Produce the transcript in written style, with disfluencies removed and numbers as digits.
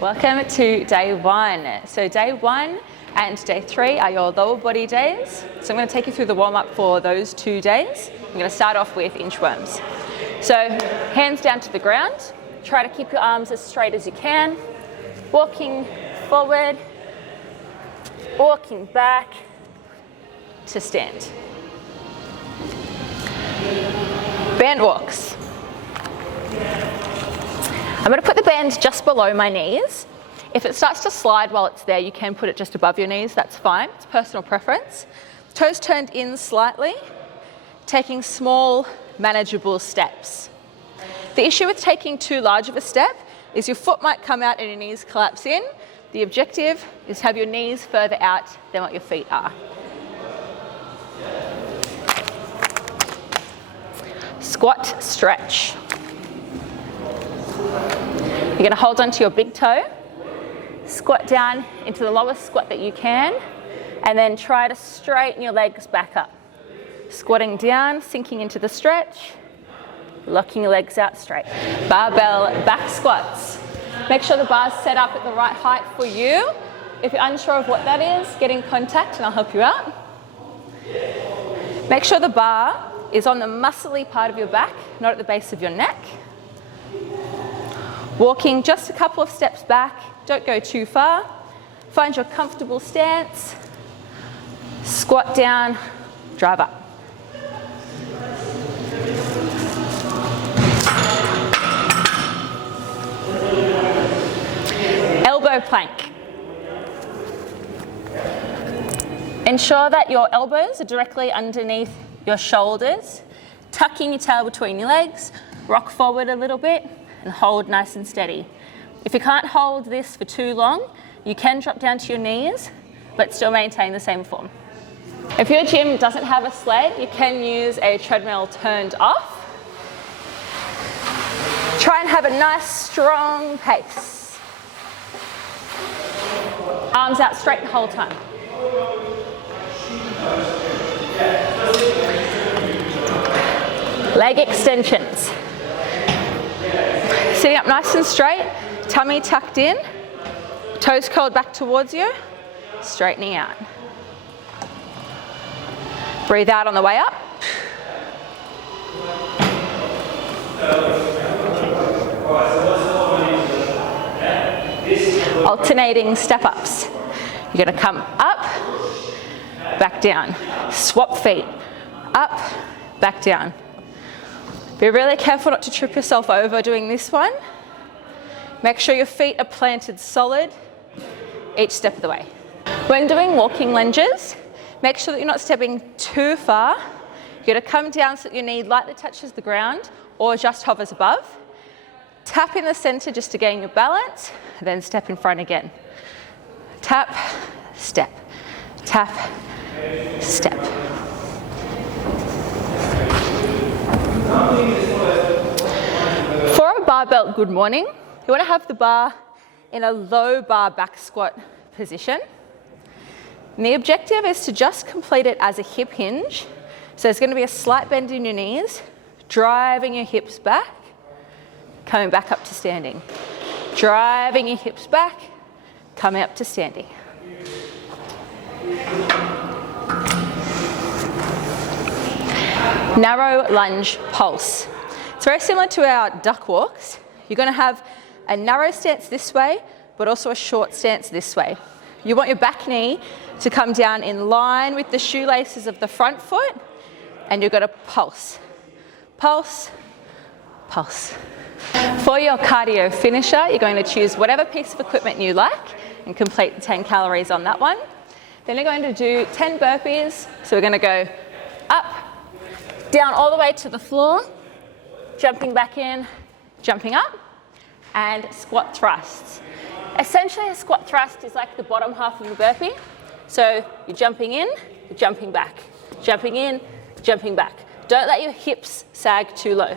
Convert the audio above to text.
Welcome to day one. So day one and day three are your lower body days. So I'm going to take you through the warm-up for those 2 days. I'm going to start off with inchworms. So hands down to the ground. Try to keep your arms as straight as you can. Walking forward, walking back to stand. Band walks. I'm going to put the band just below my knees. If it starts to slide while it's there, you can put it just above your knees, that's fine. It's personal preference. Toes turned in slightly, taking small, manageable steps. The issue with taking too large of a step is your foot might come out and your knees collapse in. The objective is to have your knees further out than what your feet are. Squat stretch. You're going to hold onto your big toe, squat down into the lowest squat that you can, and then try to straighten your legs back up. Squatting down, sinking into the stretch, locking your legs out straight. Barbell back squats. Make sure the bar's set up at the right height for you. If you're unsure of what that is, get in contact and I'll help you out. Make sure the bar is on the muscly part of your back, not at the base of your neck. Walking just a couple of steps back, don't go too far. Find your comfortable stance. Squat down, drive up. Elbow plank. Ensure that your elbows are directly underneath your shoulders. Tucking your tail between your legs, rock forward a little bit, and hold nice and steady. If you can't hold this for too long, you can drop down to your knees, but still maintain the same form. If your gym doesn't have a sled, you can use a treadmill turned off. Try and have a nice, strong pace. Arms out straight the whole time. Leg extensions. Sitting up nice and straight, tummy tucked in, toes curled back towards you, straightening out. Breathe out on the way up. Alternating step-ups. You're going to come up, back down. Swap feet. Up, back down. Be really careful not to trip yourself over doing this one. Make sure your feet are planted solid each step of the way. When doing walking lunges, make sure that you're not stepping too far. You're going to come down so that your knee lightly touches the ground or just hovers above. Tap in the center just to gain your balance, then step in front again. Tap, step, tap, step. For a barbell good morning, you want to have the bar in a low bar back squat position. And the objective is to just complete it as a hip hinge. So there's going to be a slight bend in your knees, driving your hips back, coming back up to standing. Driving your hips back, coming up to standing. Narrow lunge pulse. It's very similar to our duck walks. You're going to have a narrow stance this way, but also a short stance this way. You want your back knee to come down in line with the shoelaces of the front foot, and you're going to pulse. Pulse, pulse. For your cardio finisher, you're going to choose whatever piece of equipment you like and complete the 10 calories on that one. Then you're going to do 10 burpees. So we're going to go up, down all the way to the floor, jumping back in, jumping up, and squat thrusts. Essentially, a squat thrust is like the bottom half of the burpee. So you're jumping in, you're jumping back, jumping in, jumping back. Don't let your hips sag too low.